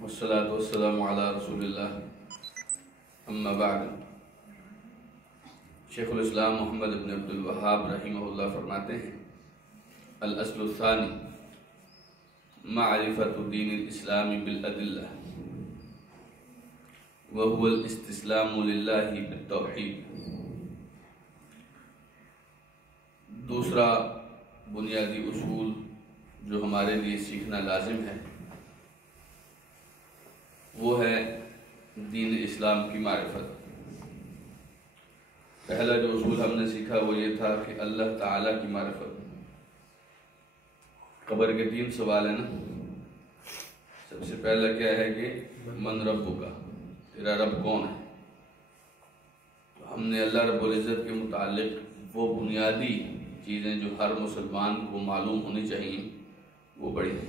والصلاة والسلام علی رسول اللہ اما بعد۔ شیخ الاسلام محمد بن عبد الوہاب رحمہ اللہ فرماتے ہیں الاصل الثانی معرفت دین الاسلام بالادلہ وهو الاستسلام للہ بالتوحید۔ دوسرا بنیادی اصول جو ہمارے لیے سیکھنا لازم ہے وہ ہے دین اسلام کی معرفت۔ پہلا جو اصول ہم نے سیکھا وہ یہ تھا کہ اللہ تعالیٰ کی معرفت۔ قبر کے 3 سوال ہیں نا۔ سب سے پہلا کیا ہے کہ من ربک، تیرا رب کون ہے؟ تو ہم نے اللہ رب العزت کے متعلق وہ بنیادی چیزیں جو ہر مسلمان کو معلوم ہونی چاہیے وہ پڑھی ہیں۔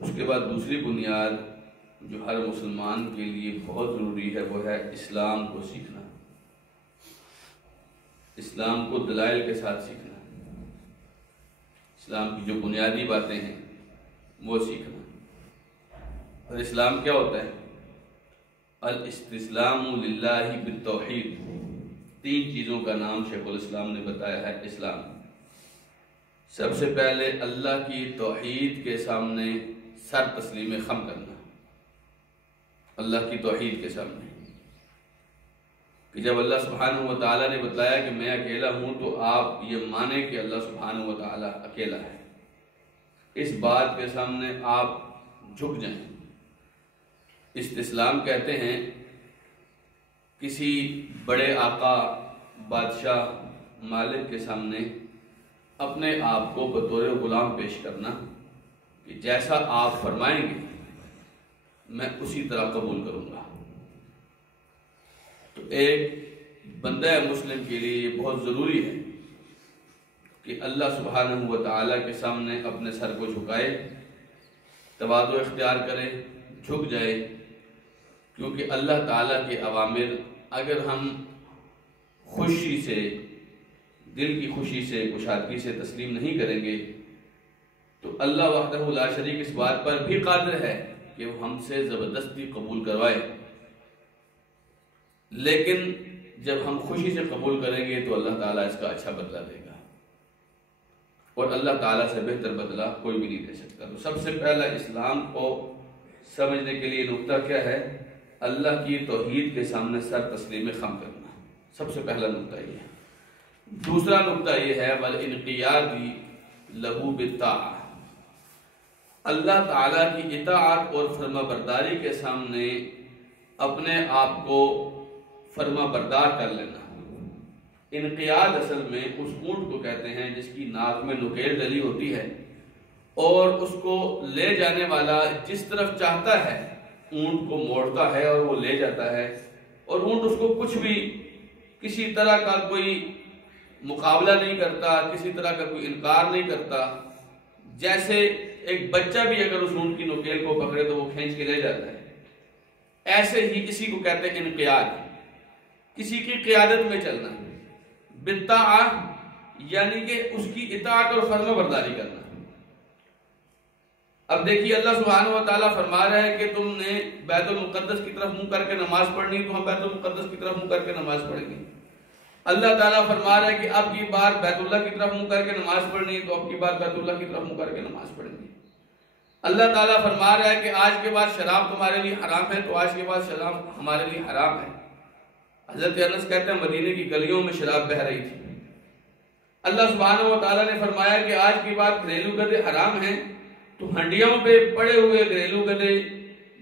اس کے بعد دوسری بنیاد جو ہر مسلمان کے لیے بہت ضروری ہے وہ ہے اسلام کو سیکھنا، اسلام کو دلائل کے ساتھ سیکھنا، اسلام کی جو بنیادی باتیں ہیں وہ سیکھنا۔ اور اسلام کیا ہوتا ہے؟ الاستسلام للہ بالتوحید۔ 3 چیزوں کا نام شیخ الاسلام نے بتایا ہے اسلام۔ سب سے پہلے اللہ کی توحید کے سامنے سر تسلیم خم کرنا، اللہ کی توحید کے سامنے، کہ جب اللہ سبحانہ وتعالی نے بتایا کہ میں اکیلا ہوں تو آپ یہ مانیں کہ اللہ سبحانہ وتعالی اکیلا ہے۔ اس بات کے سامنے آپ جھک جائیں۔ استسلام کہتے ہیں کسی بڑے آقا، بادشاہ، مالک کے سامنے اپنے آپ کو بطور غلام پیش کرنا کہ جیسا آپ فرمائیں گے میں اسی طرح قبول کروں گا۔ تو ایک بندہ مسلم کے لیے یہ بہت ضروری ہے کہ اللہ سبحانہ وتعالی کے سامنے اپنے سر کو جھکائے، تواضع اختیار کرے، جھک جائے، کیونکہ اللہ تعالیٰ کے اوامر اگر ہم خوشی سے، دل کی خوشی سے، کشادگی سے تسلیم نہیں کریں گے تو اللہ وحدہ لا شریک اس بات پر بھی قادر ہے کہ وہ ہم سے زبردستی قبول کروائے۔ لیکن جب ہم خوشی سے قبول کریں گے تو اللہ تعالیٰ اس کا اچھا بدلہ دے گا، اور اللہ تعالیٰ سے بہتر بدلہ کوئی بھی نہیں دے سکتا۔ تو سب سے پہلا اسلام کو سمجھنے کے لیے نقطہ کیا ہے؟ اللہ کی توحید کے سامنے سر تسلیم خم کرنا، سب سے پہلا نقطہ یہ ہے۔ دوسرا نقطہ یہ ہے وَالْإِنْقِيَادِ لَهُ بِالطَّاعَةِ، اللہ تعالیٰ کی اطاعت اور فرما برداری کے سامنے اپنے آپ کو فرما بردار کر لینا۔ انقیاد اصل میں اس اونٹ کو کہتے ہیں جس کی ناک میں نکیل ڈلی ہوتی ہے، اور اس کو لے جانے والا جس طرف چاہتا ہے اونٹ کو موڑتا ہے اور وہ لے جاتا ہے، اور اونٹ اس کو کچھ بھی، کسی طرح کا کوئی مقابلہ نہیں کرتا، کسی طرح کا کوئی انکار نہیں کرتا۔ جیسے ایک بچہ بھی اگر اس اونٹ کی نکیل کو پکڑے تو وہ کھینچ کے لے جاتا ہے، ایسے ہی اسی کو کہتے ہیں انقیاد، کسی کی قیادت میں چلنا، بالطاعہ یعنی کہ اس کی اطاعت اور فرما برداری کرنا۔ اب دیکھیے اللہ سبحانہ وتعالیٰ فرما رہا ہے کہ تم نے بیت المقدس کی طرف منہ کر کے نماز پڑھنی تو ہم بیت المقدس کی طرف منہ کر کے نماز پڑھیں گے۔ اللہ تعالیٰ فرما رہا ہے کہ اب کی بار بیت اللہ کی طرف منہ کر کے نماز پڑھنی تو اب کی بار بیت اللہ کی طرف منہ کر کے نماز پڑھیں گے۔ اللہ تعالیٰ فرما رہا ہے کہ آج کے بعد شراب تمہارے لیے حرام ہے تو آج کے بعد شراب ہمارے لیے حرام ہے۔ حضرت انس کہتے ہیں مدینے کی گلیوں میں شراب بہہ رہی تھی۔ اللہ سبحانہ وتعالیٰ نے فرمایا کہ آج کے بعد گھریلو گدے حرام ہیں، تو ہنڈیوں پہ پڑے ہوئے گھریلو گدے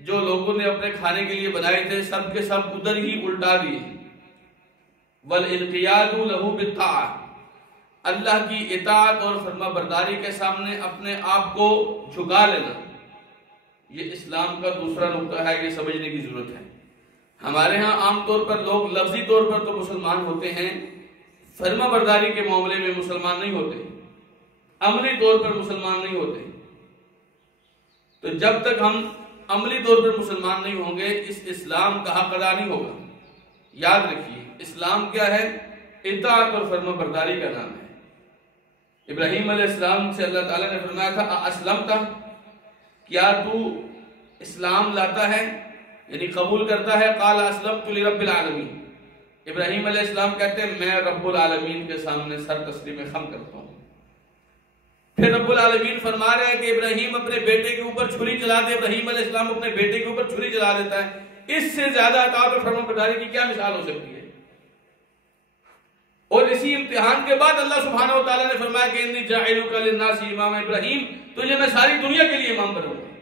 جو لوگوں نے اپنے کھانے کے لیے بنائے تھے سب کے سب ادھر ہی الٹا دیے۔ وَالْإِنْقِيَادُ لَهُ بِالطَّاعَةِ، اللہ کی اطاعت اور فرما برداری کے سامنے اپنے آپ کو جھکا لینا، یہ اسلام کا دوسرا نقطہ ہے، یہ سمجھنے کی ضرورت ہے۔ ہمارے ہاں عام طور پر لوگ لفظی طور پر تو مسلمان ہوتے ہیں، فرما برداری کے معاملے میں مسلمان نہیں ہوتے، عملی طور پر مسلمان نہیں ہوتے۔ تو جب تک ہم عملی طور پر مسلمان نہیں ہوں گے اس اسلام کا حق ادا نہیں ہوگا۔ یاد رکھیے اسلام کیا ہے؟ اطاعت اور فرما برداری کا نام ہے۔ ابراہیم علیہ السلام سے اللہ تعالیٰ نے فرمایا تھا اسلمت، کیا تو اسلام لاتا ہے یعنی قبول کرتا ہے؟ قال اسلمت لرب العالمین، ابراہیم علیہ السلام کہتے ہیں میں رب العالمین کے سامنے سر تسلیم خم کرتا ہوں۔ پھر رب العالمین فرما رہے ہیں کہ ابراہیم اپنے بیٹے کے اوپر چھری چلا دے، ابراہیم علیہ السلام اپنے بیٹے کے اوپر چھری چلا دیتا ہے، اس سے زیادہ اطاعت اور فرمانبرداری کی کیا مثال ہو سکتی ہے؟ اور اسی امتحان کے بعد اللہ سبحانہ و تعالیٰ نے فرمایا کہ انی جاعلک للناس امام، ابراہیم تجھے میں ساری دنیا کے لیے امام بناؤں گا،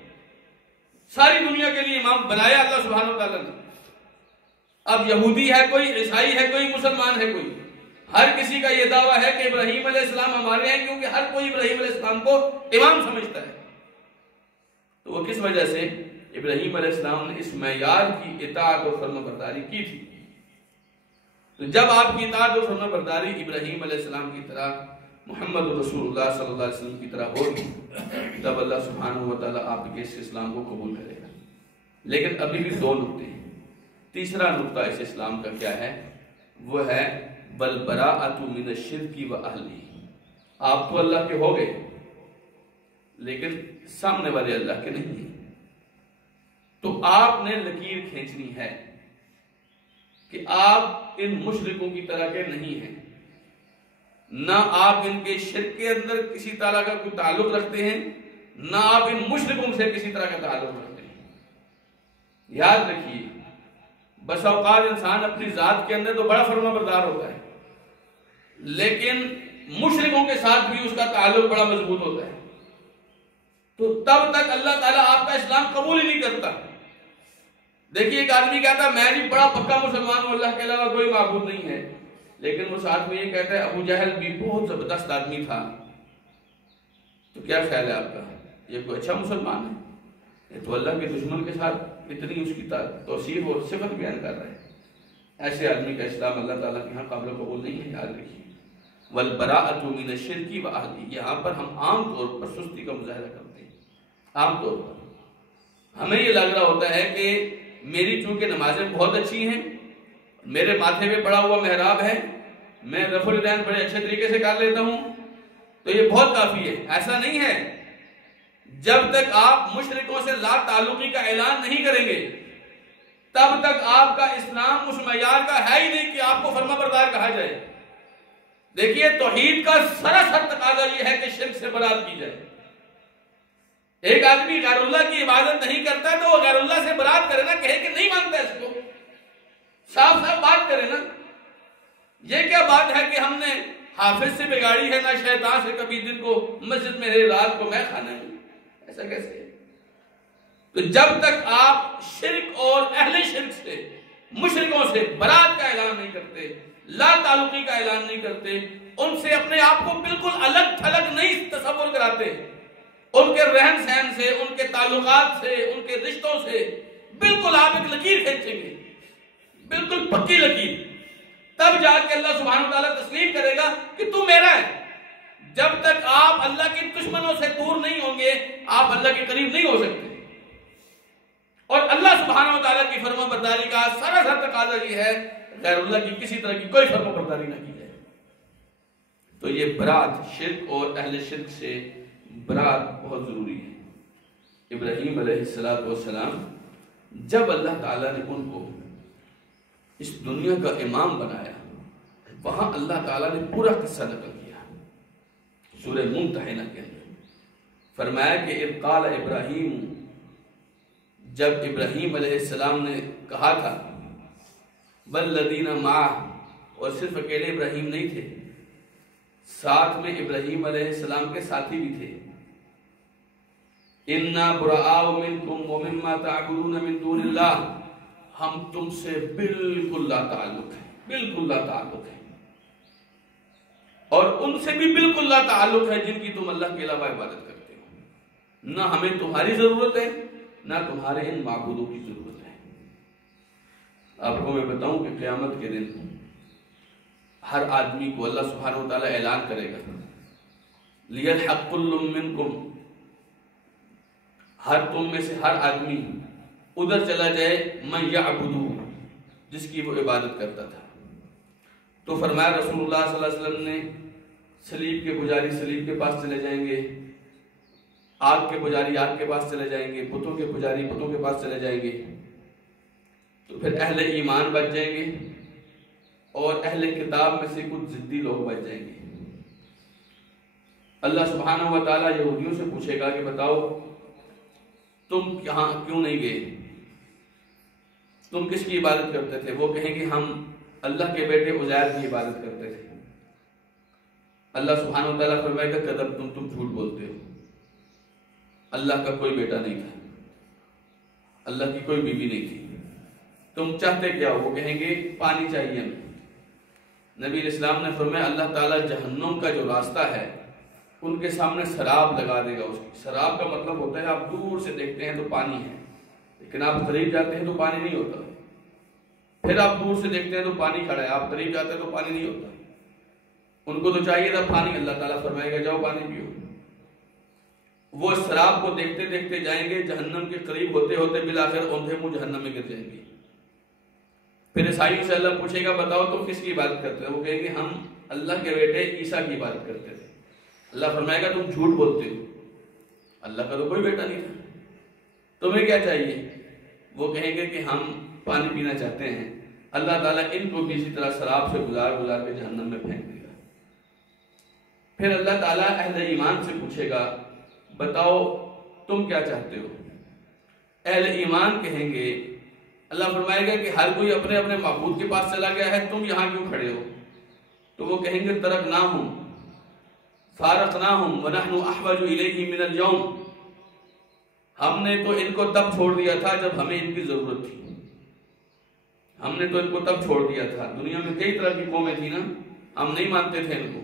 ساری دنیا کے لیے امام بنایا اللہ سبحانہ و تعالیٰ نے۔ اب یہودی ہے کوئی، عیسائی ہے کوئی، مسلمان ہے کوئی، ہر کسی کا یہ دعویٰ ہے کہ ابراہیم علیہ السلام ہمارے ہیں، کیونکہ ہر کوئی ابراہیم علیہ السلام کو امام سمجھتا ہے۔ تو وہ کس وجہ سے؟ ابراہیم علیہ السلام نے اس معیار کی اطاعت اور فرمانبرداری کی تھی۔ تو جب آپ کی اطاعت اور فرمانبرداری ابراہیم علیہ السلام کی طرح، محمد رسول اللہ صلی اللہ علیہ وسلم کی طرح ہوگی، تب اللہ سبحانہ و تعالیٰ آپ کے اس اسلام کو قبول کرے گا۔ لیکن ابھی بھی دو نقطے ہیں۔ تیسرا نقطہ اس اسلام کا کیا ہے؟ وہ ہے بَالْبَرَاءَةُ مِنَ الشِّرْكِ وَأَهْلِهِ، آپ تو اللہ کے ہو گئے لیکن سامنے والے اللہ کے نہیں ہیں۔ تو آپ نے لکیر کھینچنی ہے کہ آپ ان مشرکوں کی طرح کے نہیں ہیں، نہ آپ ان کے شرک کے اندر کسی طرح کا کوئی تعلق رکھتے ہیں، نہ آپ ان مشرکوں سے کسی طرح کا تعلق رکھتے ہیں۔ یاد رکھیے، بس اوقات انسان اپنی ذات کے اندر تو بڑا فرمانبردار ہوتا ہے، لیکن مشرکوں کے ساتھ بھی اس کا تعلق بڑا مضبوط ہوتا ہے، تو تب تک اللہ تعالیٰ آپ کا اسلام قبول ہی نہیں کرتا۔ دیکھیے ایک آدمی کہتا ہے میں بھی بڑا پکا مسلمان ہوں، اللہ کے علاوہ کوئی معبود نہیں ہے، لیکن وہ ساتھ میں یہ کہتا ہے ابو جہل بھی بہت زبردست آدمی تھا، تو کیا خیال ہے آپ کا؟ یہ کوئی اچھا مسلمان ہے؟ یہ تو اللہ کے دشمن کے ساتھ اتنی اس کی توصیف اور صفت بیان کر رہے ہیں۔ ایسے آدمی کا اسلام اللہ تعالیٰ کے ہاں قابل قبول نہیں ہے، یاد رکھیے۔ وَالْبَرَاءَةُ مِنَ الشِّرْكِ وَأَهْلِهِ، یہاں پر ہم عام طور پر سستی کا مظاہرہ کرتے ہیں۔ عام طور پر ہمیں یہ لگ رہا ہوتا ہے کہ میری چونکہ نمازیں بہت اچھی ہیں، میرے ماتھے پہ پڑا ہوا محراب ہے، میں رفع الیدین بڑے اچھے طریقے سے کر لیتا ہوں، تو یہ بہت کافی ہے۔ ایسا نہیں ہے۔ جب تک آپ مشرکوں سے لا تعلقی کا اعلان نہیں کریں گے، تب تک آپ کا اسلام اس معیار کا ہے ہی نہیں کہ آپ کو فرمانبردار کہا جائے۔ دیکھیے توحید کا سراسر تقاضا یہ ہے کہ شرک سے برات کی جائے۔ ایک آدمی غیر اللہ کی عبادت نہیں کرتا تو وہ غیر اللہ سے برات کرے نا، کہے کہ نہیں مانتا اس کو، صاف صاف بات کرے نا۔ یہ کیا بات ہے کہ ہم نے حافظ سے بگاڑی ہے، نہ شیطان سے کبھی دن کو مسجد میں رات کو میں کھانا ہے؟ ایسا کیسے ہے؟ تو جب تک آپ شرک اور اہل شرک سے، مشرکوں سے برات کا اعلان نہیں کرتے، لا تعلقی کا اعلان نہیں کرتے، ان سے اپنے آپ کو بالکل الگ تھلگ نہیں تصور کراتے، ان کے رہن سہن سے، ان کے تعلقات سے، ان کے رشتوں سے بالکل آپ ایک لکیر کھینچیں گے، بالکل پکی لکیر، تب جا کے اللہ سبحانہ وتعالیٰ تسلیم کرے گا کہ تو میرا ہے۔ جب تک آپ اللہ کے دشمنوں سے دور نہیں ہوں گے، آپ اللہ کے قریب نہیں ہو سکتے۔ اور اللہ سبحانہ وتعالیٰ کی فرمانبرداری کا سراسر تقاضا یہ ہے غیر اللہ کی کسی طرح کی کوئی فرمانبرداری نہ کی جائے۔ تو یہ برات، شرک اور اہل شرک سے برات بہت ضروری ہے۔ ابراہیم علیہ السلام جب اللہ تعالیٰ نے ان کو اس دنیا کا امام بنایا، وہاں اللہ تعالیٰ نے پورا قصہ نقل کیا سورہ ممتحنہ کے اندر۔ فرمایا کہ اذ قال ابراہیم، جب ابراہیم علیہ السلام نے کہا تھا، والذین معہ، اور صرف اکیلے ابراہیم نہیں تھے، ساتھ میں ابراہیم علیہ السلام کے ساتھی بھی تھے، انا براء منکم ومما تعبدون من دون اللہ، ہم تم سے بالکل لا تعلق ہے، بالکل لا تعلق ہے، اور ان سے بھی بالکل لا تعلق ہے جن کی تم اللہ کے علاوہ عبادت کرتے ہو۔ نہ ہمیں تمہاری ضرورت ہے، نہ تمہارے ان معبودوں کی ضرورت ہے۔ آپ کو میں بتاؤں کہ قیامت کے دن ہر آدمی کو اللہ سبحانہ وتعالیٰ اعلان کرے گا، لِيَلْحَقْ كُلٌّ مِّنْكُمْ، ہر تم میں سے ہر آدمی ادھر چلا جائے، مَن يَعْبُدُهُ، جس کی وہ عبادت کرتا تھا۔ تو فرمایا رسول اللہ صلی اللہ علیہ وسلم نے، صلیب کے پجاری صلیب کے پاس چلے جائیں گے، آگ کے پجاری آگ کے پاس چلے جائیں گے، بتوں کے پجاری بتوں کے پاس چلے جائیں گے، تو پھر اہل ایمان بچ جائیں گے اور اہل کتاب میں سے کچھ ضدی لوگ بچ جائیں گے۔ اللہ سبحانہ و تعالیٰ یہودیوں سے پوچھے گا کہ بتاؤ تم یہاں کیوں نہیں گئے، تم کس کی عبادت کرتے تھے؟ وہ کہیں گے ہم اللہ کے بیٹے عزیر کی عبادت کرتے تھے۔ اللہ سبحانہ و تعالیٰ فرمائے گا کذب تم جھوٹ بولتے ہو، اللہ کا کوئی بیٹا نہیں تھا، اللہ کی کوئی بیوی نہیں تھی، تم چاہتے کیا ہو؟ وہ کہیں گے پانی چاہیے ہمیں۔ نبی علیہ السلام نے فرمایا اللہ تعالیٰ جہنم کا جو راستہ ہے ان کے سامنے سراب لگا دے گا۔ اس کی سراب کا مطلب ہوتا ہے آپ دور سے دیکھتے ہیں تو پانی ہے، لیکن آپ قریب جاتے ہیں تو پانی نہیں ہوتا، پھر آپ دور سے دیکھتے ہیں تو پانی کھڑا ہے، آپ قریب جاتے ہیں تو پانی نہیں ہوتا۔ ان کو تو چاہیے تھا پانی، اللہ تعالیٰ فرمائے گا جاؤ پانی پیو۔ وہ اس سراب کو دیکھتے دیکھتے جائیں گے، جہنم کے قریب ہوتے ہوتے بالآخر اوندھے منہ جہنم میں گر جائیں گے۔ پھر عیسائیوں سے اللہ پوچھے گا بتاؤ تم کس کی عبادت کرتے ہو؟ وہ کہیں گے ہم اللہ کے بیٹے عیسیٰ کی عبادت کرتے تھے۔ اللہ فرمائے گا تم جھوٹ بولتے ہو، اللہ کا تو کوئی بیٹا نہیں تھا، تمہیں کیا چاہیے؟ وہ کہیں گے کہ ہم پانی پینا چاہتے ہیں۔ اللہ تعالیٰ ان کو بھی اسی طرح سراب سے گزار گزار کے جہنم میں پھینک دے گا۔ پھر اللہ تعالیٰ اہل ایمان سے پوچھے گا بتاؤ تم کیا چاہتے ہو؟ اہل ایمان کہیں گے، اللہ فرمائے گا کہ ہر کوئی اپنے اپنے معبود کے پاس چلا گیا ہے، تم یہاں کیوں کھڑے ہو؟ تو وہ کہیں گے ترکناہم فارقناہم ونحن احوج الیہ من اليوم، ہم نے تو ان کو تب چھوڑ دیا تھا جب ہمیں ان کی ضرورت تھی، ہم نے تو ان کو تب چھوڑ دیا تھا۔ دنیا میں کئی طرح کی قومیں تھی نا، ہم نہیں مانتے تھے ان کو،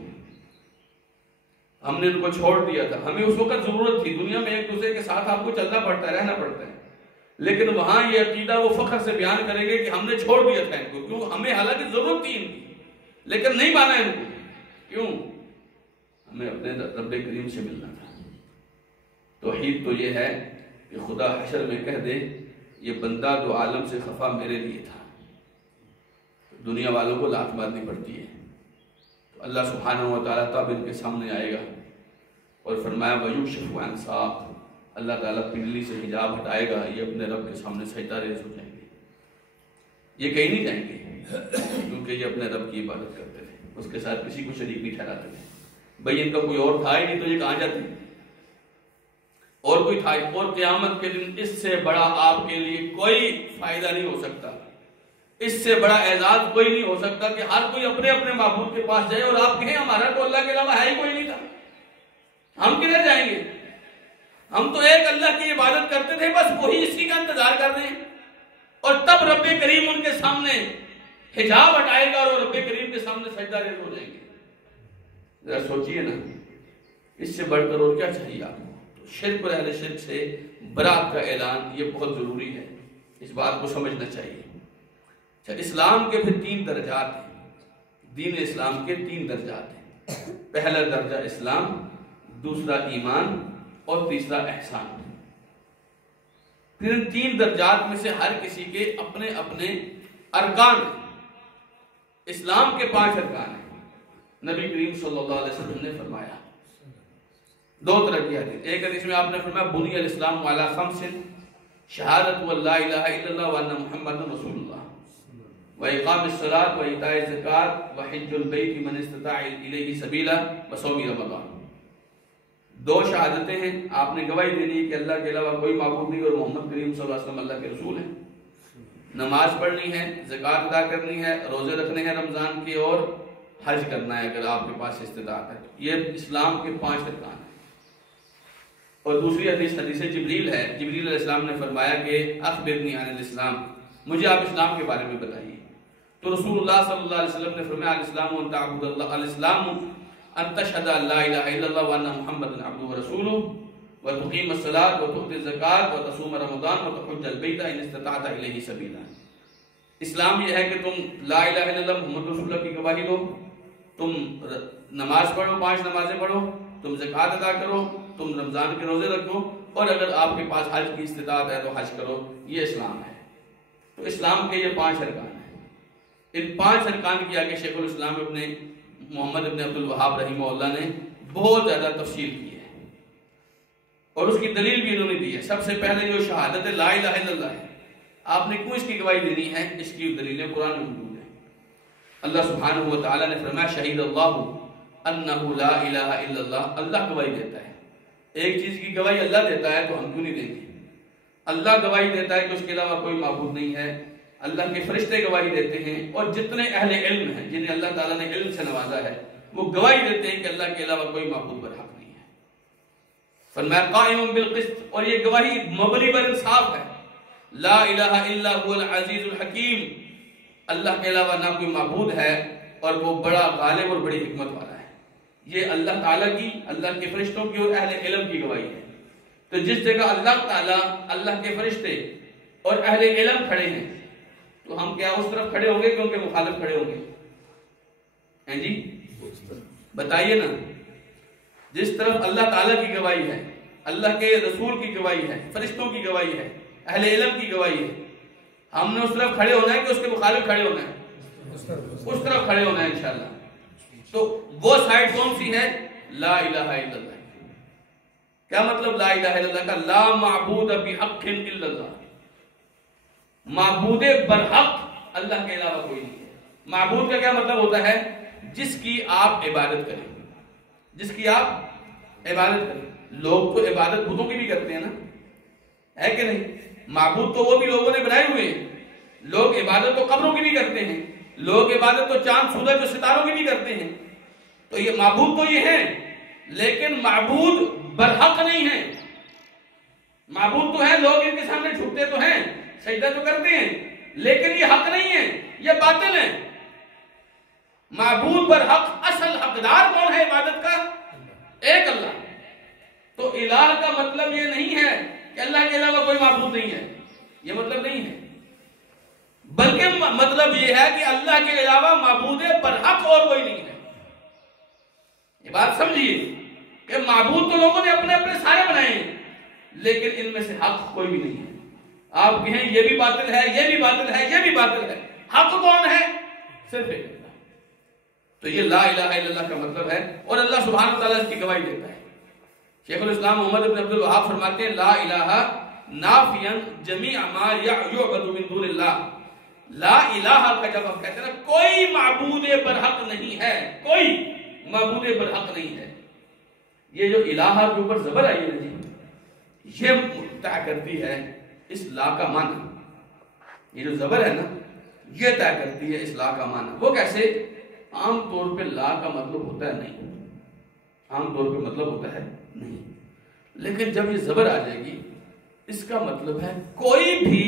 ہم نے ان کو چھوڑ دیا تھا، ہمیں اس وقت ضرورت تھی۔ دنیا میں ایک دوسرے کے ساتھ آپ کو چلنا پڑتا ہے، رہنا پڑتا ہے، لیکن وہاں یہ عقیدہ وہ فخر سے بیان کریں گے کہ ہم نے چھوڑ دیا تھا ان کو، کیوں؟ ہمیں حالانکہ ضرورت تھی ان کی، لیکن نہیں مانا ان کو، کیوں؟ ہمیں اپنے رب کریم سے ملنا تھا۔ توحید تو یہ ہے کہ خدا حشر میں کہہ دے یہ بندہ دو عالم سے خفا میرے لیے تھا، دنیا والوں کو لات مارنی پڑتی ہے۔ تو اللہ سبحانہ و تعالیٰ تب ان کے سامنے آئے گا اور فرمایا وَيُكْشَفُ عَنْ سَاقٍ، اللہ تعالیٰ پنڈلی سے حجاب ہٹائے گا، یہ اپنے رب کے سامنے سجدہ ریز ہو جائیں گے، یہ کہیں نہیں جائیں گے کیونکہ یہ اپنے رب کی عبادت کرتے تھے، اس کے ساتھ کسی کو شریک نہیں ٹھہراتے تھے۔ بھئی ان کا کوئی اور تھا ہی نہیں تو یہ کہاں جاتے؟ اور کوئی تھا، اور قیامت کے دن اس سے بڑا آپ کے لیے کوئی فائدہ نہیں ہو سکتا، اس سے بڑا اعزاز کوئی نہیں ہو سکتا کہ ہر کوئی اپنے اپنے معبود کے پاس جائے اور آپ کہیں ہمارا تو اللہ کے علاوہ ہے ہی کوئی نہیں تھا، ہم کدھر جائیں گے؟ ہم تو ایک اللہ کی عبادت کرتے تھے، بس وہی اسی کا انتظار کر رہے ہیں، اور تب رب کریم ان کے سامنے حجاب ہٹائے گا اور رب کریم کے سامنے سجدہ ریز ہو جائیں گے۔ ذرا سوچئے نا، اس سے بڑھ کر اور کیا چاہیے آپ کو؟ تو شرک اور اہل شرک سے برات کا اعلان یہ بہت ضروری ہے، اس بات کو سمجھنا چاہیے۔ اسلام کے پھر 3 درجات ہیں، دین اسلام کے 3 درجات ہیں۔ پہلا درجہ اسلام، دوسرا ایمان اور تیسرا احسان۔ پھر ان 3 درجات میں سے ہر کسی کے اپنے اپنے ارکان ہیں۔ اسلام کے 5 ارکان ہیں، نبی کریم صلی اللہ علیہ وسلم نے فرمایا 2 طرح کی حدیث۔ ایک حدیث میں آپ نے فرمایا بنی الاسلام علی 5، شہادت ان لا الہ الا اللہ وان محمد رسول اللہ، وإقام الصلاة وإيتاء الزکاة وحج البیت من استطاع الیہ سبیلا وصوم رمضان۔ 2 شہادتیں ہیں، آپ نے گواہی دینی ہے کہ اللہ کے علاوہ کوئی معبود نہیں اور محمد کریم صلی اللہ علیہ وسلم اللہ کے رسول ہیں، نماز پڑھنی ہے، زکوٰۃ ادا کرنی ہے، روزے رکھنے ہیں رمضان کے، اور حج کرنا ہے اگر آپ کے پاس استطاعت ہے۔ یہ اسلام کے 5 ارکان ہیں۔ اور دوسری حدیث حدیث جبریل ہے، جبریل علیہ السلام نے فرمایا کہ اخبرنی عن الاسلام، مجھے آپ اسلام کے بارے میں بتائیے۔ تو رسول اللہ صلی اللہ علیہ وسلم نے فرمایا الاسلام ان تعبد اللہ، الاسلام ان تشهد ان لا الہ الا اللہ وان محمد عبدہ ورسولہ وتقیم الصلاۃ وتؤتی الزکاۃ وتصوم رمضان وتحج البیت ان استطعت الیہ سبیلا۔ اسلام یہ ہے کہ تم لا الہ الا اللہ محمد رسول اللہ کی گواہی دو، تم نماز پڑھو، 5 نمازیں پڑھو، تم زکوٰۃ ادا کرو، تم رمضان کے روزے رکھو، اور اگر آپ کے پاس حج کی استطاعت ہے تو حج کرو۔ یہ اسلام ہے۔ تو اسلام کے یہ 5 ارکان ہیں۔ ان 5 ارکان کی آگے شیخ الاسلام ابن محمد ابن عبد الوہاب رحمہ اللہ نے بہت زیادہ تفصیل کی ہے، اور اس کی دلیل بھی انہوں نے دی ہے. سب سے پہلے جو شہادت لا الہ الا اللہ ہے، آپ نے کیوں اس کی گواہی دینی ہے؟ اس کی دلیلیں قرآن میں موجود ہیں. اللہ سبحانہ و تعالیٰ نے فرمایا شہید اللہ انہ لا الہ الا اللہ. اللہ گواہی دیتا ہے. ایک چیز کی گواہی اللہ دیتا ہے تو ہم کیوں نہیں دیں گے؟ اللہ گواہی دیتا ہے کہ اس کے علاوہ کوئی معبود نہیں ہے. اللہ کے فرشتے گواہی دیتے ہیں، اور جتنے اہل علم ہیں جنہیں اللہ تعالیٰ نے علم سے نوازا ہے وہ گواہی دیتے ہیں کہ اللہ کے علاوہ کوئی معبود برحق نہیں ہے. فرمایا قائم بالقسط، اور یہ گواہی مبنی بر انصاف ہے. لا الہ الا هو العزیز الحکیم. اللہ کے علاوہ نہ کوئی معبود ہے اور وہ بڑا غالب اور بڑی حکمت والا ہے. یہ اللہ تعالیٰ کی، اللہ کے فرشتوں کی اور اہل علم کی گواہی ہے. تو جس جگہ اللہ تعالیٰ، اللہ کے فرشتے اور اہل علم کھڑے ہیں تو ہم کیا اس طرف کھڑے ہوں گے کہ ان کے مخالف کھڑے ہوں گے؟ ہیں جی بتائیے نا. جس طرف اللہ تعالیٰ کی گواہی ہے، اللہ کے رسول کی گواہی ہے، فرشتوں کی گواہی ہے، اہل علم کی گواہی ہے، ہم نے اس طرف کھڑے ہونا ہے کہ اس کے مخالف کھڑے ہونا ہے؟ اس طرف کھڑے ہونا ہے انشاءاللہ. تو وہ سائڈ کون سی ہے؟ لا الہ الا اللہ. کیا مطلب لا الہ الا اللہ کا؟ لا معبود بحق الا اللہ. معبود برحق اللہ کے علاوہ کوئی نہیں ہے. معبود کا کیا مطلب ہوتا ہے؟ جس کی آپ عبادت کریں، جس کی آپ عبادت کریں. لوگ تو عبادت بتوں کی بھی کرتے ہیں نا، ہے کہ نہیں؟ معبود تو وہ بھی لوگوں نے بنائے ہوئے ہیں. لوگ عبادت تو قبروں کی بھی کرتے ہیں، لوگ عبادت تو چاند سورج اور ستاروں کی بھی کرتے ہیں. تو یہ معبود تو یہ ہیں، لیکن معبود برحق نہیں ہے. معبود تو ہے، لوگ ان کے سامنے جھکتے تو ہیں، سجدہ تو کرتے ہیں، لیکن یہ حق نہیں ہے، یہ باطل ہے. معبود برحق، اصل حقدار کون ہے عبادت کا؟ ایک اللہ. تو الہ کا مطلب یہ نہیں ہے کہ اللہ کے علاوہ کوئی معبود نہیں ہے، یہ مطلب نہیں ہے. بلکہ مطلب یہ ہے کہ اللہ کے علاوہ معبود برحق اور کوئی نہیں ہے. یہ بات سمجھیے کہ معبود تو لوگوں نے اپنے اپنے سارے بنائے ہیں، لیکن ان میں سے حق کوئی بھی نہیں ہے. آپ کہیں یہ بھی باطل ہے، یہ بھی باطل ہے، یہ بھی باطل ہے، حق کون ہے؟ صرف ایک اللہ. تو یہ لا الہ الا اللہ کا مطلب ہے، اور اللہ سبحانہ وتعالیٰ اس کی گواہی دیتا ہے. شیخ الاسلام محمد بن عبد الوہاب فرماتے ہیں لا الہ نافیا جمیع ما یعبد من دون اللہ. لا الہ کا جب ہم کہتے ہیں نا کوئی معبود برحق نہیں ہے، کوئی معبود برحق نہیں ہے. یہ جو الہ کے اوپر زبر آئی ہے جی، یہ طے کرتی ہے اس لا کا معنی. یہ جو زبر ہے نا یہ طے کرتی ہے اس لا کا معنی. وہ کیسے؟ عام طور پہ لا کا مطلب ہوتا ہے نہیں، عام طور پہ مطلب ہوتا ہے نہیں، لیکن جب یہ زبر آ جائے گی اس کا مطلب ہے کوئی بھی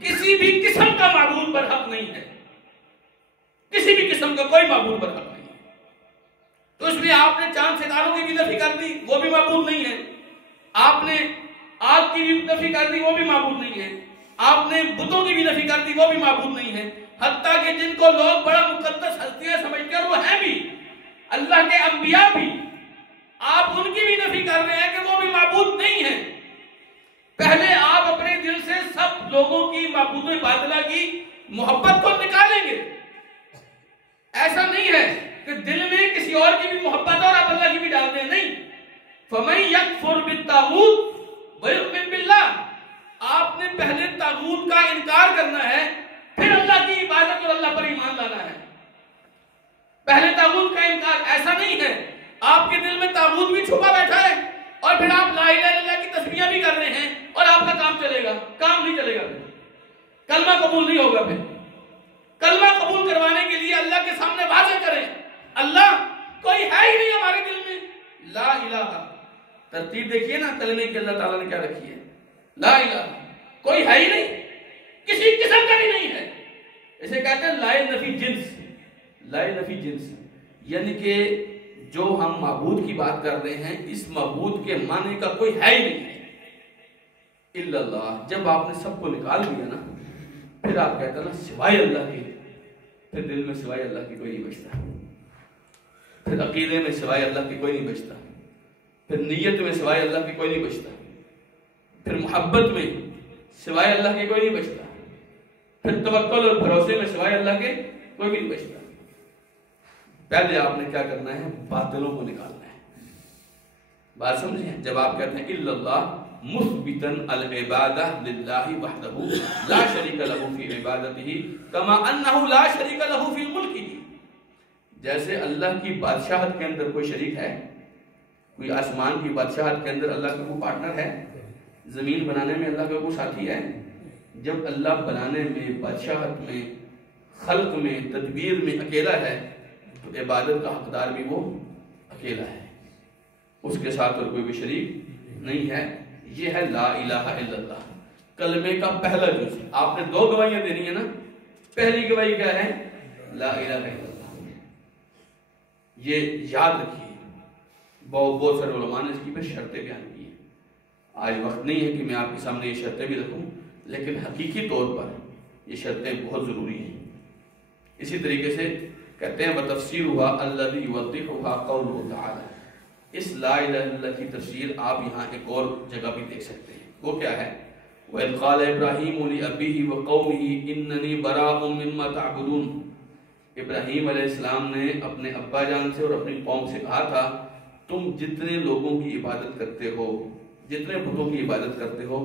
کسی بھی قسم کا معبود برحق نہیں ہے. کسی بھی قسم کا کوئی معبود برحق نہیں ہے. تو اس لیے آپ نے چاند ستاروں کی بھی نفی کر دی، وہ بھی معبود نہیں ہے. آپ نے آگ کی بھی نفی کر دی، وہ بھی معبود نہیں ہے. آپ نے بتوں کی بھی نفی کر دی، وہ بھی معبود نہیں ہے. حتیٰ کہ جن کو لوگ بڑا مقدس ہستیاں سمجھتے ہیں وہ ہیں بھی، اللہ کے انبیاء بھی، آپ ان کی بھی نفی کر رہے ہیں کہ وہ بھی معبود نہیں ہیں. پہلے آپ اپنے دل سے سب لوگوں کی معبود باطلہ کی محبت کو نکالیں گے. ایسا نہیں ہے کہ دل میں کسی اور کی بھی محبت اور آپ اللہ کی بھی ڈالتے ہیں، نہیں. فَمَن يَكْفُرْ بِالطَّاغُوتِ وَيُؤْمِنْ بِاللَّهِ. آپ نے پہلے طاغوت کا انکار کرنا ہے، پھر اللہ کی عبادت اور اللہ پر ایمان لانا ہے. پہلے طاغوت کا انکار. ایسا نہیں ہے آپ کے دل میں طاغوت بھی چھپا بیٹھا ہے اور پھر آپ لا الہ الا اللہ کی تسبیح بھی کر رہے ہیں اور آپ کا کام چلے گا. کام نہیں چلے گا، کلمہ قبول نہیں ہوگا. پھر کلمہ قبول کروانے کے لیے اللہ کے سامنے واضح کریں اللہ کوئی ہے ہی نہیں ہمارے دل میں. لا الہ، ترتیب دیکھیے نا کلمے کی اللہ تعالیٰ نے کیا رکھی ہے. لا الہ، کوئی ہے ہی نہیں، کسی قسم کا بھی نہیں ہے. اسے کہتے ہیں لائے نفی جنس. لائے نفی جنس یعنی کہ جو ہم معبود کی بات کر رہے ہیں اس معبود کے معنی کا کوئی ہے ہی نہیں ہے الا اللہ. جب آپ نے سب کو نکال دیا نا پھر آپ کہتے ہیں نا سوائے اللہ کے، پھر دل میں سوائے اللہ کی کوئی نہیں بچتا، پھر عقیدے میں سوائے اللہ کی کوئی نہیں بچتا، پھر نیت میں سوائے اللہ کی کوئی نہیں بچتا، پھر محبت میں سوائے اللہ کے کوئی نہیں بچتا، پھر توکل اور بھروسے میں سوائے اللہ کے کوئی بھی نہیں بچتا. پہلے آپ نے کیا کرنا ہے؟ باطلوں کو نکالنا ہے. بات سمجھیں؟ جب آپ کہتے ہیں الا اللہ مثبتاً العبادہ للہ وحدہ لا شریک لہ فی عبادتہ کما انہ لا شریک لہ فی ملکہ، جیسے اللہ کی بادشاہت کے اندر کوئی شریک ہے، کوئی آسمان کی بادشاہت کے اندر اللہ کا کوئی پارٹنر ہے، زمین بنانے میں اللہ کا کوئی ساتھی ہے، جب اللہ بنانے میں، بادشاہت میں، خلق میں، تدبیر میں اکیلا ہے تو عبادت کا حقدار بھی وہ اکیلا ہے، اس کے ساتھ اور کوئی بھی شریک نہیں ہے۔ یہ ہے لا الہ الا اللہ، کلمے کا پہلا جز۔ آپ نے 2 گواہیاں دینی ہیں نا، پہلی گواہی کیا ہے؟ لا الہ الا اللہ۔ یہ یاد رکھیے، بہت سارے علماء نے اس کی پھر شرطیں بیان کی ہیں، آج وقت نہیں ہے کہ میں آپ کے سامنے یہ شرطیں بھی رکھوں، لیکن حقیقی طور پر یہ شرطیں بہت ضروری ہیں۔ اسی طریقے سے کہتے ہیں وَتَفْسِيرُهَا الَّذِي يُوَضِّحُهَا قَوْلُهُ تَعَالَى، اس لا الہ الا اللہ کی تفسیر آپ یہاں ایک اور جگہ بھی دیکھ سکتے ہیں، وہ کیا ہے؟ وَإِذْ قَالَ إِبْرَاهِيمُ لِأَبِيهِ وَقَوْمِهِ إِنَّنِي بَرَاءٌ مِّمَّا تَعْبُدُونَ، ابراہیم علیہ السلام نے اپنے ابا جان سے اور اپنی قوم سے کہا تھا تم جتنے لوگوں کی عبادت کرتے ہو، جتنے بتوں کی عبادت کرتے ہو،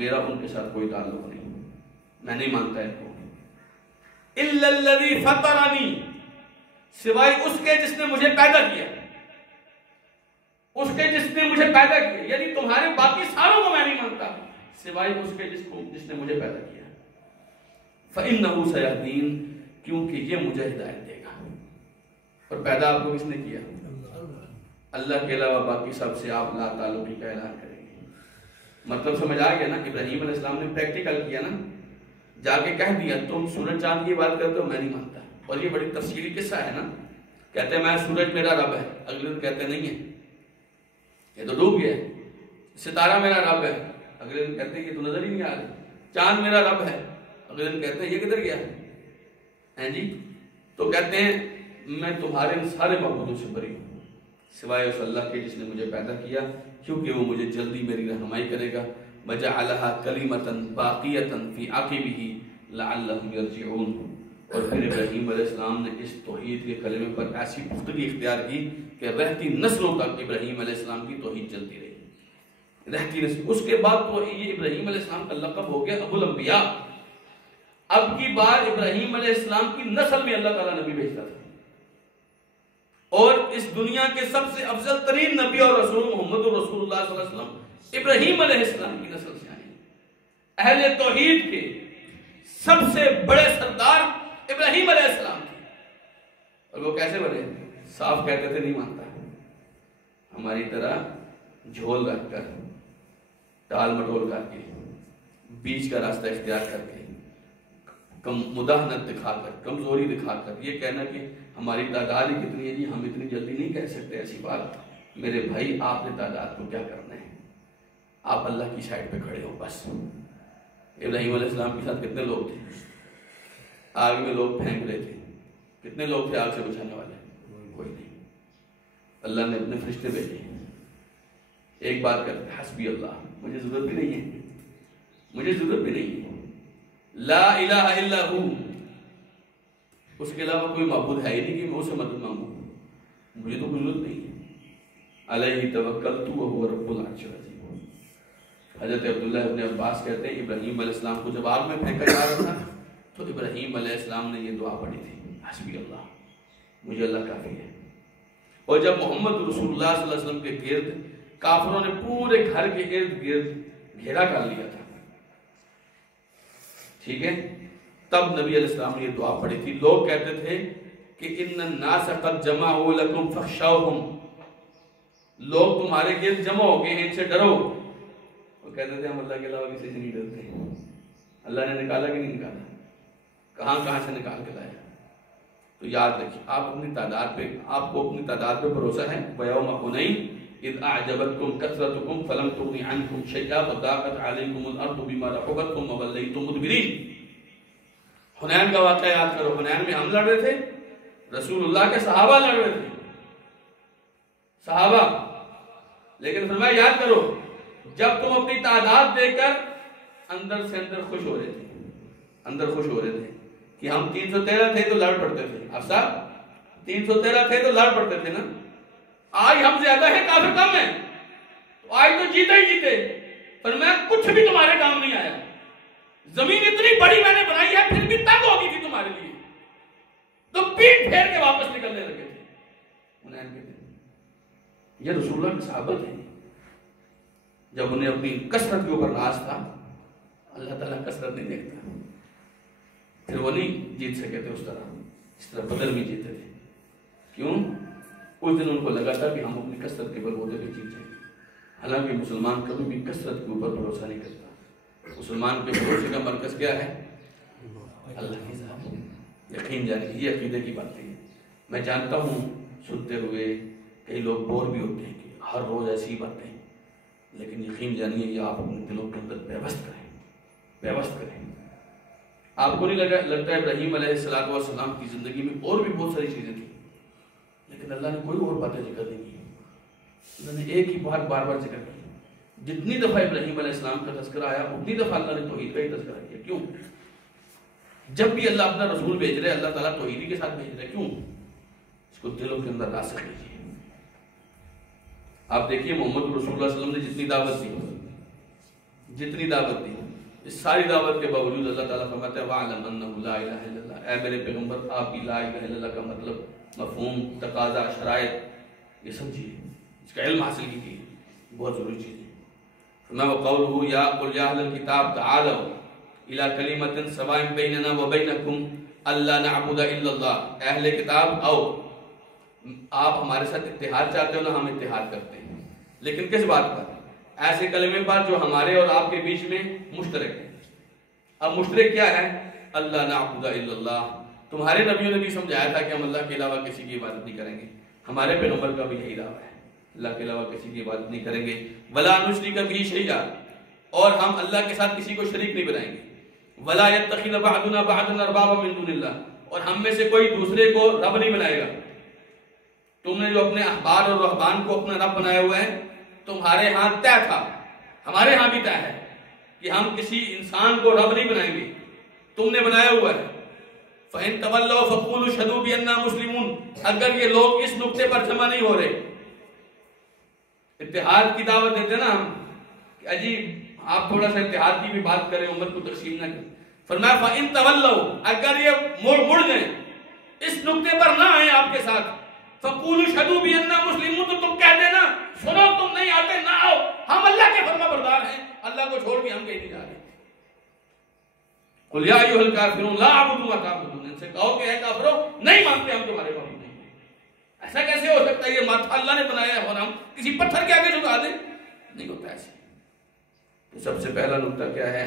میرا ان کے ساتھ کوئی تعلق نہیں، میں نہیں مانتا ان کو۔ إِلَّا الَّذِي فَطَرَنِي، سوائے اس کے جس نے مجھے پیدا کیا، اس کے جس نے مجھے پیدا کیا، یعنی تمہارے باقی ساروں کو میں نہیں مانتا سوائے اس کے جس نے مجھے پیدا کیا۔ فَإِنَّهُ سَيَهْدِينِ، کیونکہ یہ مجھے ہدایت دے گا۔ اور پیدا آپ کو کس نے کیا؟ اللہ کے علاوہ باقی سب سے آپ لا تعلقی کا اعلان کریں گے۔ مطلب سمجھ آ گیا نا؟ ابراہیم علیہ السلام نے پریکٹیکل کیا نا، جا کے کہہ دیا تم سورج چاند کی بات کرتے ہو، میں نہیں مانتا۔ اور یہ بڑی تفصیلی قصہ ہے نا، کہتے ہیں میں سورج میرا رب ہے، اگلے دن کہتے ہیں نہیں ہے، یہ تو ڈوب گیا ہے۔ ستارہ میرا رب ہے، اگلے دن کہتے ہیں یہ تو نظر ہی نہیں آ رہا۔ چاند میرا رب ہے، اگلے دن کہتے ہیں یہ کدھر گیا ہے جی؟ تو کہتے ہیں میں تمہارے ان سارے معبودوں سے بری ہوں سوائے اس اللہ کے جس نے مجھے پیدا کیا، کیونکہ وہ مجھے جلدی میری رہنمائی کرے گا۔ وَجَعَلَهَا كَلِمَةً بَاقِيَةً فِي عَقِبِهِ لَعَلَّهُمْ يَرْجِعُونَ، اور پھر ابراہیم علیہ السلام نے اس توحید کے کلمے پر ایسی پختگی اختیار کی کہ رہتی نسلوں تک ابراہیم علیہ السلام کی توحید چلتی رہی، رہتی نسل۔ اس کے بعد تو یہ ابراہیم علیہ السلام کا لقب ہو گیا ابو الانبیاء۔ اب کی بار ابراہیم علیہ السلام کی نسل میں اللہ تعالیٰ نبی بھیجتا تھا، اور اس دنیا کے سب سے افضل ترین نبی اور رسول محمد رسول اللہ صلی اللہ علیہ وسلم ابراہیم علیہ السلام کی نسل سے آئے۔ اہل توحید کے سب سے بڑے سردار ابراہیم علیہ السلام تھے، اور وہ کیسے بنے؟ صاف کہتے تھے نہیں مانتا، ہماری طرح جھول رکھ کر، ٹال مٹول کر کے، بیچ کا راستہ اختیار کر کے، مداحنت دکھا کر، کمزوری دکھا کر یہ کہنا کہ ہماری تعداد ہی کتنی ہے جی، ہم اتنی جلدی نہیں کہہ سکتے ایسی بات۔ میرے بھائی آپ نے تعداد کو کیا کرنا ہے؟ آپ اللہ کی سائڈ پہ کھڑے ہو بس۔ ابراہیم علیہ السلام کے ساتھ کتنے لوگ تھے؟ آگ میں لوگ پھینک رہے تھے، کتنے لوگ تھے آگ سے بچانے والے؟ کوئی نہیں۔ اللہ نے اپنے فرشتے بھیجے، ایک بات کرتے ہیں حسبی اللہ، مجھے ضرورت بھی نہیں ہے، مجھے ضرورت بھی نہیں ہے، لا الہ الا ہو، اس کے علاوہ کوئی معبود ہے ہی نہیں کہ میں اسے مدد مانگوں، مجھے تو کوئی ضرورت نہیں ہے۔ علیہ توکلت وہو رب العرش العظیم۔ حضرت عبداللہ ابن عباس کہتے ہیں ابراہیم علیہ السلام کو جب آگ میں پھینکا جا رہا تھا تو ابراہیم علیہ السلام نے یہ دعا پڑھی تھی، حسبی اللہ، مجھے اللہ کافی ہے۔ اور جب محمد رسول اللہ صلی اللہ علیہ وسلم کے گرد کافروں نے پورے گھر کے ارد گرد گھیرا کر لیا تھا، ٹھیک ہے، تب نبی علیہ السلام نے یہ دعا پڑھی تھی۔ لوگ کہتے تھے کہ ان الناس قد جمعوا لکم فخشوہم، لوگ تمہارے گرد جمع ہو گئے ہیں، ان سے ڈرو۔ وہ کہتے تھے ہم اللہ کے علاوہ کسی سے نہیں ڈرتے۔ اللہ نے نکالا کہ نہیں نکالا؟ کہاں کہاں سے نکال کے لایا؟ تو یاد رکھیے، آپ اپنی تعداد پہ، آپ کو اپنی تعداد پہ بھروسہ ہے۔ وَيَوْمَ حُنَيْنٍ إِذْ أَعْجَبَتْكُمْ كَثْرَتُكُمْ فَلَمْ تُغْنِ عَنْكُمْ شَيْئًا وَضَاقَتْ عَلَيْكُمُ الْأَرْضُ بِمَا رَحُبَتْ ثُمَّ وَلَّيْتُم مُدْبِرِينَ۔ حنین کا واقعہ یاد کرو، حنین میں ہم لڑ رہے تھے، رسول اللہ کے صحابہ لڑ رہے تھے، صحابہ، لیکن فرمایا یاد کرو جب تم اپنی تعداد دے کر اندر سے اندر خوش ہو رہے تھے، اندر خوش ہو رہے تھے کہ ہم 313 تھے تو لڑ پڑتے تھے، اب صاحب 313 تھے تو لڑ پڑتے تھے نا، آج ہم زیادہ ہیں کافر کم ہیں، تو آج تو جیتے ہی جیتے، پر میں کچھ بھی تمہارے کام نہیں آیا، زمین اتنی بڑی میں نے بنائی ہے پھر بھی تنگ ہوگی تھی تمہارے لیے، تو پیٹ پھیر کے واپس نکلنے لگے تھے۔ انہیں یہ رسول اللہ کی صحابت ہے، جب انہیں اپنی کثرت کے اوپر ناز تھا، اللہ تعالیٰ کثرت نہیں دیکھتا، پھر وہ نہیں جیت سکے تھے اس طرح بدر بھی جیتے تھے۔ کیوں؟ اس دن ان کو لگا تھا کہ ہم اپنی کثرت کے بلبوتے پہ جیت جائیں گے، حالانکہ مسلمان کبھی بھی کثرت کے اوپر بھروسہ نہیں کرتا، مسلمان کے بھروسے کا مرکز کیا ہے؟ اللہ کی ذات، یقین جانیے، یہ عقیدے کی بات ہے۔ میں جانتا ہوں سنتے ہوئے کئی لوگ بور بھی ہوتے ہیں کہ ہر روز ایسی باتیں، لیکن یقین جانیے یہ آپ اپنے دلوں کے اندر پیوست کریں۔ آپ کو نہیں لگتا ابراہیم علیہ السلام کی زندگی میں اور بھی بہت ساری چیزیں تھیں، لیکن اللہ نے کوئی اور باتیں ذکر نہیں کی، اللہ نے ایک ہی بار بار ذکر کی۔ جتنی دفعہ ابراہیم علیہ السلام کا تذکرہ آیا اتنی دفعہ اللہ نے توحید کا ہی تذکرہ کیا۔ کیوں؟ جب بھی اللہ اپنا رسول بھیج رہے اللہ تعالیٰ توحیدی کے ساتھ بھیج رہے، کیوں؟ اس کو دلوں کے اندر راسخ کیجیے۔ آپ دیکھیے محمد رسول اللہ صلی اللہ علیہ وسلم نے جتنی دعوت دی، اس ساری دعوت کے باوجود اللہ تعالیٰ فرماتا ہے وَعْلَمْ أَنَّهُ لَا إِلَهَ إِلَّا اللَّهُ، اے میرے پیغمبر آپ کی لا الہ الا اللہ کا مطلب، مفہوم، تقاضا، شرائط یہ سمجھیے، اس کا علم حاصل کیجیے، بہت ضروری چیز ہے۔ فرمایا وَقَوْلُهُ يَا قُلْ يَا أَهْلَ الْكِتَابِ تَعَالَوْا إِلَىٰ كَلِمَةٍ سَوَاءٍ بَيْنَنَا وَبَيْنَكُمْ أَلَّا نَعْبُدَ إِلَّا اللَّهَ، اہل کتاب آؤ، آپ ہمارے ساتھ اتحاد چاہتے ہو نا، ہم اتحاد کرتے ہیں، لیکن کس بات پر؟ ایسے کلمے پر جو ہمارے اور آپ کے بیچ میں مشترک ہے۔ اب مشترک کیا ہے؟ اللہ نعبد الا اللہ، تمہارے نبیوں نے بھی سمجھایا تھا کہ ہم اللہ کے علاوہ کسی کی عبادت نہیں کریں گے، ہمارے پیغمبر کا بھی یہی دعویٰ ہے، اللہ کے علاوہ کسی کی عبادت نہیں کریں گے، ولا نشرک به شیئا، اور ہم اللہ کے ساتھ کسی کو شریک نہیں بنائیں گے، ولا يتخذ بعضنا بعضا اربابا من دون اللہ، اور ہم میں سے کوئی دوسرے کو رب نہیں بنائے گا۔ تم نے جو اپنے احبار اور رہبان کو اپنا رب بنایا ہوا ہے، تمہارے ہاں طے تھا، ہمارے ہاں بھی طے ہے کہ ہم کسی انسان کو رب نہیں بنائیں گے، تم نے بنایا ہوا ہے۔ فَإِن تَوَلَّوْا فَقُولُوا اشْهَدُوا بِأَنَّا مُسْلِمُونَ، اگر یہ لوگ اس نقطے پر جمع نہیں ہو رہے، اتحاد کی دعوت دیتے نا ہم کہ عجیب آپ تھوڑا سا اتحاد کی بھی بات کریں، امت کو تقسیم نہ کریں، فرمایا فَإِن تَوَلَّوْا، اگر یہ مڑ جائیں، اس نقطے پر نہ آئیں آپ کے ساتھ، فَقُولُوا اشْهَدُوا بِأَنَّا مُسْلِمُونَ، تو تم کہہ دینا سنو تم نہیں آتے نہ آؤ، ہم اللہ کے فرما بردار ہیں، اللہ کو چھوڑ کے ہم کہیں نہیں جا رہے۔ قُلْ يَا أَيُّهَا الْكَافِرُونَ لَا أَعْبُدُ مَا تَعْبُدُونَ، ان سے کہو کہ اے کافرو نہیں مانتے ہم تمہارے معبود نہیں۔ ایسا کیسے ہو سکتا ہے؟ یہ ماتھا اللہ نے بنایا ہے اور ہم کسی پتھر کے آگے جھکا دیں؟ نہیں ہوتا ایسے۔ تو سب سے پہلا نقطہ کیا ہے؟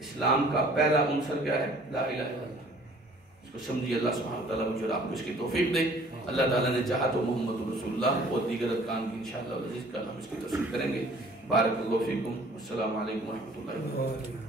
اسلام کا پہلا عنصر کیا ہے؟ لا الہ الا اللہ۔ اس کو سمجھیے، اللہ سبحانہ وتعالیٰ مجھے اور آپ کو اس کی توفیق دے۔ اللہ تعالیٰ نے چاہا تو محمد رسول اللہ اور دیگر ارکان کی انشاءاللہ عزیز کل ہم اس کی تفصیل کریں گے۔ بارک اللہ فیکم، السلام علیکم ورحمۃ اللہ وبرکاتہ۔